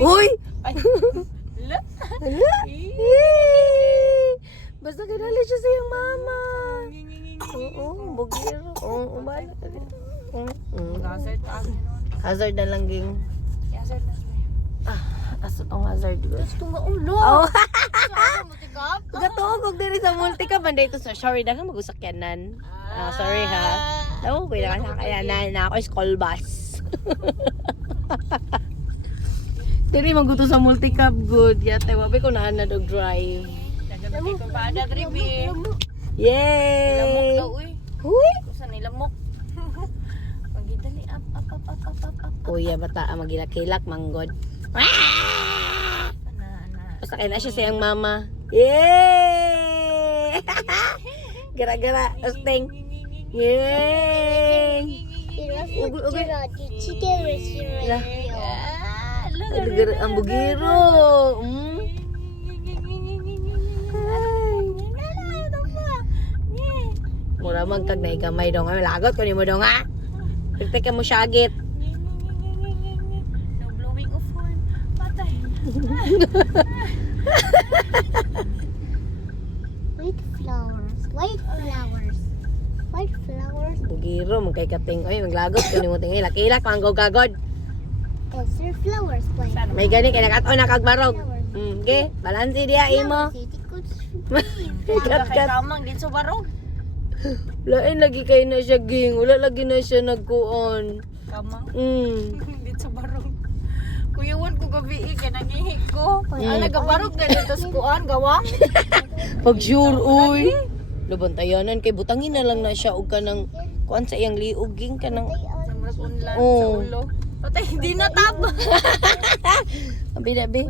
Uy! Basta kinali siya sa iyong mama. Oo, bugiro. Oo, umala. Hazard na lang ging. Aso tong hazard. Gusto nga ulo. Oh, Saan mo tikap? gatugog din sa multi-cam. Banday ito sa sorry, dagang mag-usakyanan. Sorry ha. Daw, pwede ka sa kayanan na ako is call bus. Diri maguto sa multi-cam good. Yate, wabi ko na dog drive. Lamok ko pa ada dribi. Yay! Lamok daw uy. Huy! Kusa ni lamok. Pagidali up. Kuya bata magilak-kilak manggod. Basta kaya na siya siyang mama. Yay! Gara-gara, asting. Yay! Gara-gara ang bugiro. Mura magkag na ikamay daw nga. Lagot ko ni mo daw nga. Tigtek ka mo syagit. No blowing of horn. Patay. White flowers. Bugiro, magkay kating. Oy, maglagot ko ni mo tingay. Lakilak, manggog-gagod. Is there flowers playing? May gani kay nakataon nakagbarog. Okay, balansi diya imo. Wala kay kamang din sa barog. Lain lagi kay na siya ging. Wala lagi na siya nagkuon. Kamang Mm. din sa barog. Kuyawan ko gabi kay nangihi ko. Ang nagabarog na dito sa kuan gawang. Pag sure uy. Labantayanan kay butangin na lang na siya og kanang kuan sa iyang liog ging kanang Sa unlan sa Oh. ulo. Patay hindi na taba. abi na be.